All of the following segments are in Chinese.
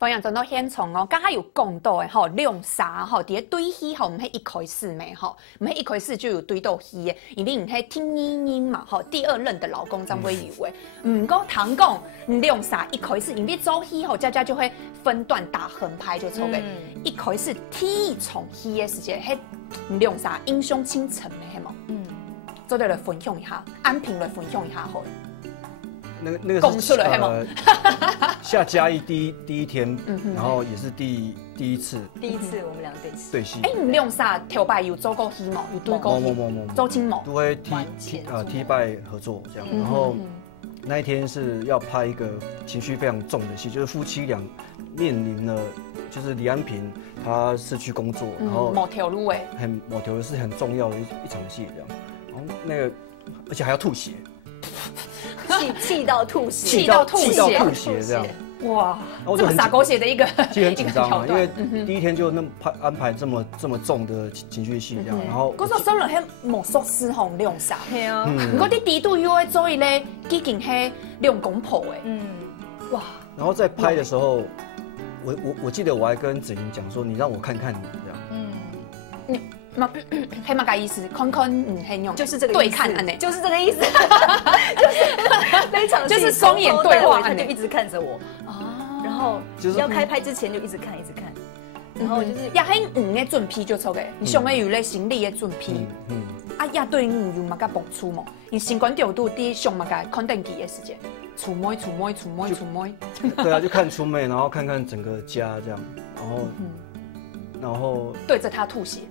方向真都先从哦，刚刚有讲到的吼，亮沙吼，伫个对戏吼，唔系一开始咩吼，唔系一开始就有对到戏的，因为唔系听妮妮嘛吼，第二任的老公张威以为，唔过唐讲亮沙一开始因为做戏吼，佳佳就会分段打横拍就错嘅，一开始第一场戏的时间，迄亮沙英雄倾城的系冇，做对来分享一下，安平来分享一下好。那个拱出来下嘉义第一天，然后也是第一次我们俩对戏。哎，你们用啥头摆有做过戏冇？有对过戏？周金某都会T拜合作这样，然后那一天是要拍一个情绪非常重的戏，就是夫妻俩面临了，就是李安平他失去工作，然后某条路哎，某条是很重要的一场戏这样，然后那个而且还要吐血。气到吐血，气到吐血这样，哇，这么洒狗血的一个，其实很紧张啊，因为第一天就安排这么重的情绪戏这样，然后嗰时候收了迄魔术师红亮啥，系啊，不过你第度又会做一咧，已经系亮公婆诶，哇，然后在拍的时候，我记得我还跟子莹讲说，你让我看看你这样，黑马个意思，看很用，就是这个对看安内，就是这个意思，就是那场就是双眼对望，他就一直看着我，然后要开拍之前就一直看，然后就是呀，迄的准批就错嘅，你上面有咧行李的准批，呀对你有嘛个帮助冇？你新冠调度啲上嘛个看电机的时间，触摸，对啊，就看出妹，然后看看整个家这样，然后对着他吐血。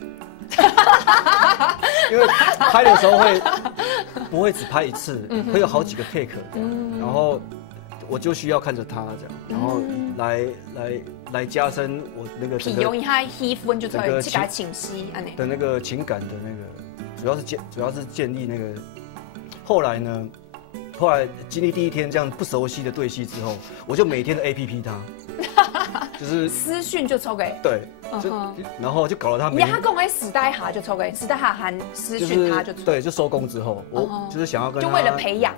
因为拍的时候不会只拍一次，会有好几个 take，然后我就需要看着他这样，然后来加深我那个皮用一下气氛就出来，去给他清晰安尼的那个情感的那个，主要是建立那个。后来经历第一天这样不熟悉的对戏之后，我就每天的 APP 他，就是私讯就抽给对。然后就搞了他。他跟我时代下就抽给时代下喊私讯他就对，就收工之后，我就是想要跟他就为了培养，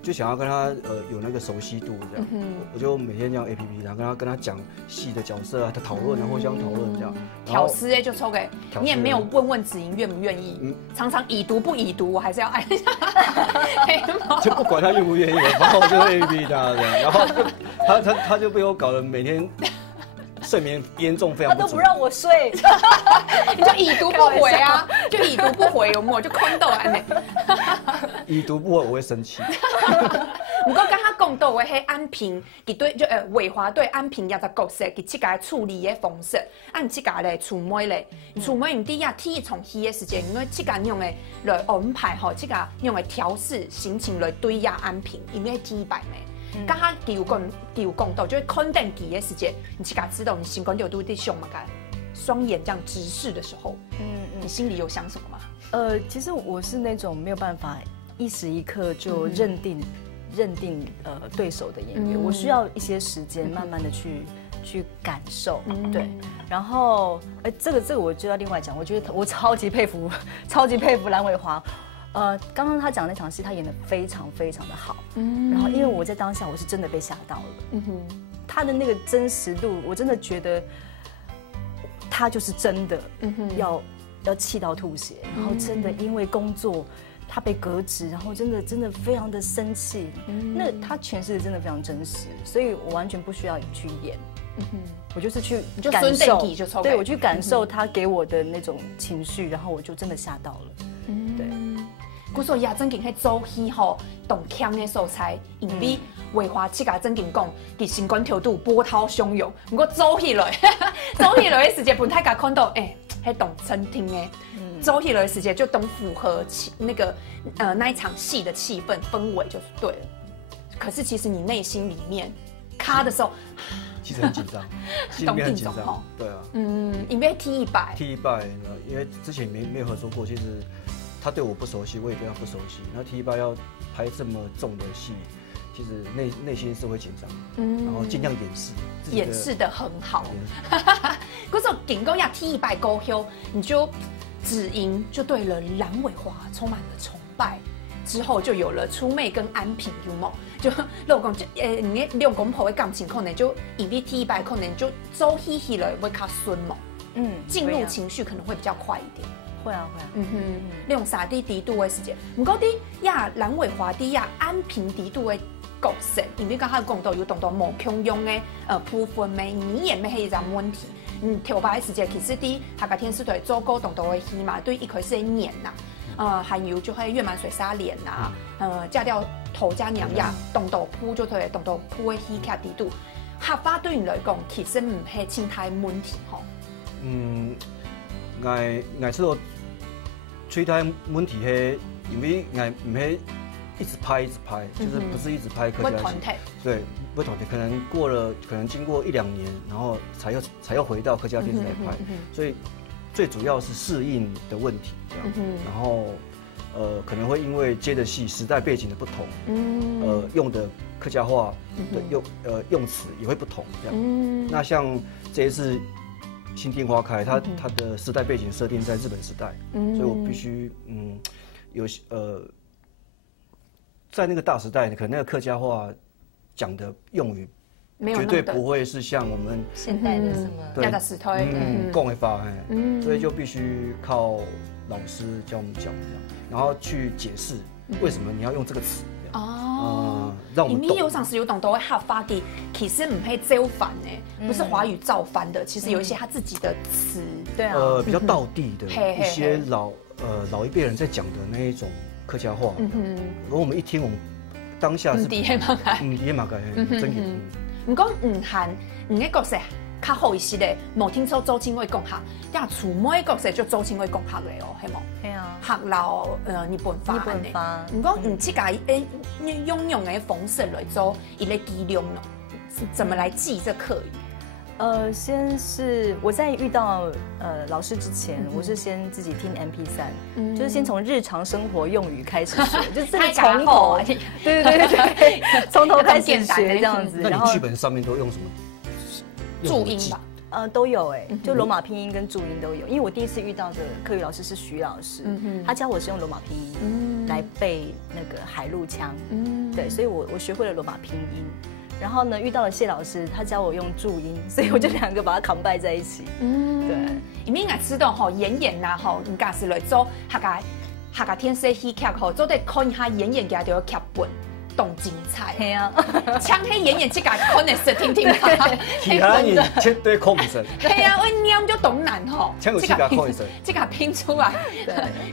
就想要跟他有那个熟悉度这样，我就每天这样 APP， 然后跟他讲戏的角色啊，他讨论，然后互相讨论这样。挑丝就抽给你也没有问子莹愿不愿意，常常已读不已读，我还是要按一下，就不管他愿不愿意，然后我就 APP 他这样，然后他就被我搞得每天。睡眠严重非常不足，他都不让我睡，你就已读不回啊，就已读不回有没有？就看到安尼，已读不回我会生气。不过跟他讲到的迄安平，佢对就伟华对安平也在角色，佢即个处理的方式，按即个咧厝妹咧，厝妹用底下第从戏的时间，因为即个用的来安排吼，即个用的调试心情来对压安平，因为第一摆咩。刚刚有讲到，就是看电机的时间，你去给他知道你新冠调度的胸嘛，双眼这样直视的时候，你心里有想什么吗？其实我是那种没有办法一时一刻就认定对手的演员，我需要一些时间慢慢的去感受，对。然后这个我就要另外讲，我觉得我超级佩服蓝伟华。刚刚他讲那场戏，他演得非常的好，然后因为我在当下我是真的被吓到了，他的那个真实度，我真的觉得他就是真的要气到吐血，然后真的因为工作他被革职，然后真的非常的生气，那他诠释的真的非常真实，所以我完全不需要去演，我就是去感受，对我去感受他给我的那种情绪，然后我就真的吓到了，对。古说亚正经喺做戏吼，动腔的素材，因为伟华即个正经讲，伫新冠调度波涛汹涌，不过做起来的时间本太甲看到，喺动餐厅诶，做起来的时间就懂符合那个那一场戏的气氛氛围就是对了。可是其实你内心里面卡的时候，其实很紧张，心里面很紧张，对啊，因为T100，因为之前没有合作过，其实。他对我不熟悉，我也对他不熟悉。那T100要拍这么重的戏，其实内心是会紧张，然后尽量掩饰得很好。可是顶高亚T100高修，你就只赢就对了蓝伟华充满了崇拜。之后就有了初妹跟安平，有冇？就老公就你两公婆的感情可能就因为第一摆可能就走起起来会较顺嘛，进入情绪可能会比较快一点。会啊会啊，你用啥啲低度的时间，唔过啲呀蓝伟华啲呀安平低度的角色，因为刚才讲到有当到无强用的部分咩，你也没系一问题。跳摆的时间其实啲下个天使队做过当到的戏嘛，对一开始演呐，还有就会月满水沙脸呐，嫁掉头家娘呀，当到铺就对当到铺的戏剧低度，合法对你来讲其实唔系清太问题吼。我知道吹台问题是，因为我唔是一直拍，就是不是一直拍客家戏，对，不团体，可能经过1-2年，然后才又回到客家电视台拍，所以最主要是适应的问题这样，然后可能会因为接的戏时代背景的不同，用的客家话的用词也会不同这样，那像这一次。新店花开，它的时代背景设定在日本时代，所以我必须在那个大时代，可能那个客家话讲的用语绝对不会是像我们现代的什么亚达斯推共会发，所以就必须靠老师教我们讲这样，然后去解释为什么你要用这个词。让我们懂。因为有上是有懂都会合法的，其实唔係照翻呢，不是华语照翻的，其实有一些他自己的词，对啊，比较道地的一些老一辈人在讲的那一种客家话，而我们一听，我们当下是唔嘛个，真嘅。唔讲唔限，唔嘅角色較好一些咧，冇聽錯周清偉講下，呀，厝妹角色就周清偉講下嘅哦，係冇？係啊，學老日本話呢。唔講唔即個用嘅方式來做一類伎倆咯，怎麼來記這課語？先是我在遇到老師之前，我是先自己聽 MP3，就是先從日常生活用語開始學，就是從頭，對，從頭開始學這樣子。那你劇本上面都用什麼？注音吧，都有哎，就羅馬拼音跟注音都有。因為我第一次遇到的課語老師是徐老師，他教我是用羅馬拼音來背那個海陸腔，對，所以我學會了羅馬拼音。然後呢，遇到了謝老師，他教我用注音，所以我就兩個把它 combine 在一起。對，因為我知道吼，演呐吼，唔家是來做下個天使戲劇吼，做得看一下演家就有劇本。懂精彩，係啊，搶起演即個可能是聽聽下，其他人絕對講唔成。係啊，我念就懂難吼，搶有即個講唔成，即個拼出來。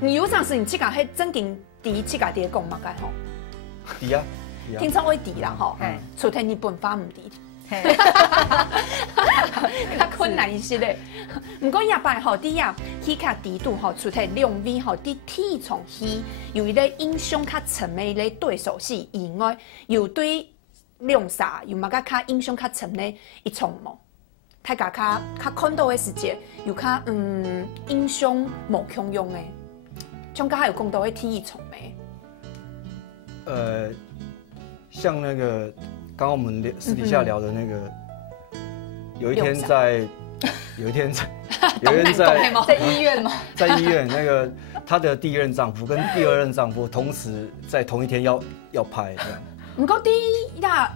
你有陣時你即個係真經啲即個啲講嘛個吼？啲啊，聽說會啲啦吼，除非你本法唔啲。較困難一些咧，唔過日擺吼啲啊，戲劇地度吼，除咗兩位吼啲體重戲，有一個影響較深嘅一個對手戲以外，又對兩啥有乜個較影響較深嘅一場冇？大家較看到嘅時節，有較影響無強用嘅，像剛才有講到嘅體重嘅。像那個。剛剛我們私底下聊的那個，有一天在醫院嗎？在醫院，那個她的第一任丈夫跟第二任丈夫同時在同一天要拍這樣。唔過啲呀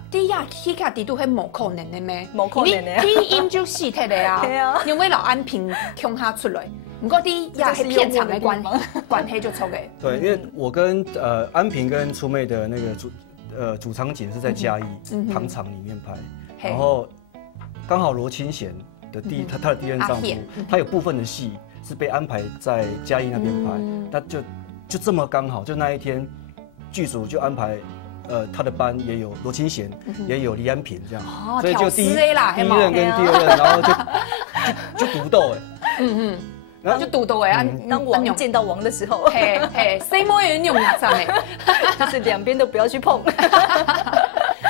戲劇地都係冇可能嘅咩？冇可能嘅。啲音就死脫嘅啊，因為老安平強下出來。唔過啲呀係片場嘅關係就錯嘅。對，因為我跟安平跟初妹的那個主場景是在嘉義糖廠裡面拍，然後剛好羅清賢的他的第一任丈夫，他有部分的戲是被安排在嘉義那邊拍，那就這麼剛好，就那一天劇組就安排他的班也有羅清賢，也有李安平這樣，所以就第一任跟第二任，然後就獨鬥然後就獨鬥啊！當王見到王的時候，誰冇人用啊？真係，就是兩邊都不要去碰。不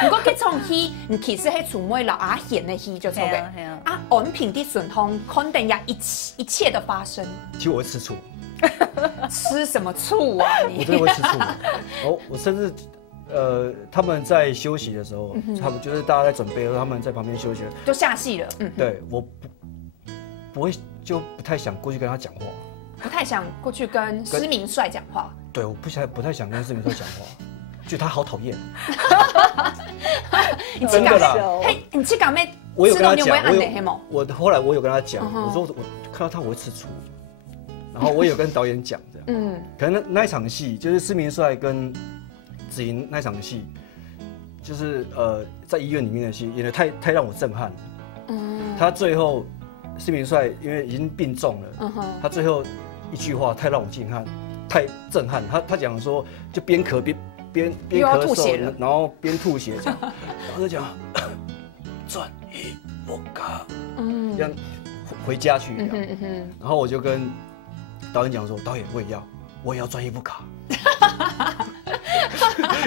過嗰場戲，其實係厝妹老阿賢嘅戲就錯嘅。啊，安平的順風肯定有一切的發生。其實我會吃醋。吃什麼醋啊你？我真的會吃醋。我甚至他們在休息的時候，他們就是大家在準備，然後他們在旁邊休息，就下戲了。對，我不會。就不太想過去跟他講話，不太想過去跟施明帥講話。对，我不太想跟施明帅讲话，觉得他好讨厌。真的啦，嘿，你去港妹，我有跟他讲，我后来我有跟他讲，我说我看到他我会吃醋，然后我有跟导演讲这样，可能那一场戏就是施明帅跟子莹那场戏，就是在医院里面的戏演得太让我震撼了。他最后施明帅因为已经病重了，他最后一句话太让我太震撼。他讲说就边咳边咳嗽，然后边吐血这样，然后就讲转移不卡，这样回家去这样。然后我就跟导演讲说，导演我也要专一不卡。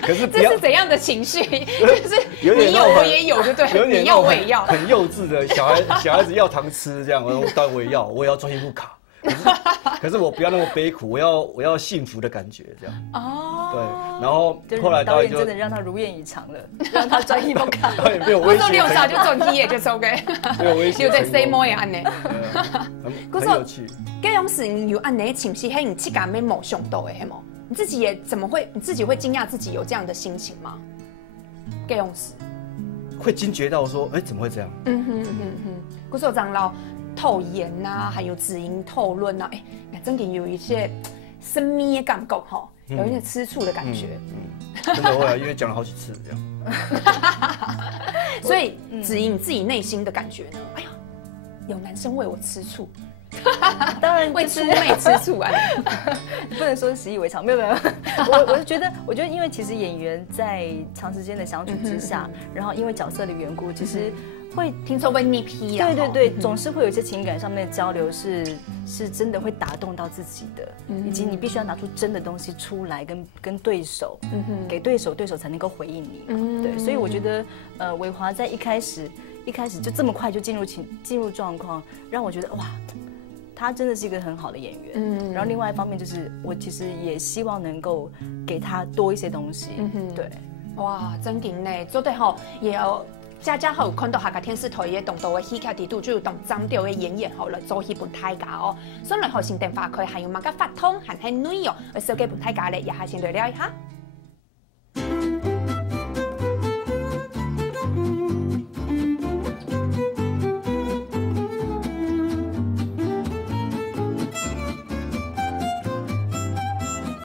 可是这是怎样的情绪？就是你有我也有，就对，你要我也要，很幼稚的小孩子要糖吃这样，当然我也要专一不卡。可是我不要那么悲苦，我要幸福的感觉这样。哦，对，然后后来导演真的让他如愿以偿了，让他专一不卡。导演没有威胁，我说6杀就做戏就收给，没有威胁，就在 say more 安呢。很有趣。这种事有安尼情绪，嘿，你去敢没某想到的嘿么？你自己也怎么会？你自己会惊讶自己有这样的心情吗？这种事会惊觉到说，哎，怎么会这样？古所长老透言呐，还有子莹透论呐，哎，真的有一些生命的感觉哈，有一些吃醋的感觉。真的会啊，因为讲了好几次这样。所以子莹你自己内心的感觉呢？哎呀，有男生为我吃醋。当然为出妹吃醋啊！不能说习以为常，没有。我是觉得，因为其实演员在长时间的相处之下，然后因为角色的缘故，其实会听说会逆批啊。对，总是会有一些情感上面的交流是真的会打动到自己的，以及你必须要拿出真的东西出来跟对手，给对手才能够回应你。对，所以我觉得伟华在一开始就这么快就进入状况，让我觉得哇。他真的是一个很好的演员，然后另外一方面就是我其实也希望能够给他多一些东西，对，哇，真劲呢，做得好也要家好看到下个电视台嘅动作嘅戲劇地圖，就有當張調嘅演員好了做戲本大家哦，所以來後先電話佢還有乜個發通，還係內容，我手機本大家咧也係先聊聊一下。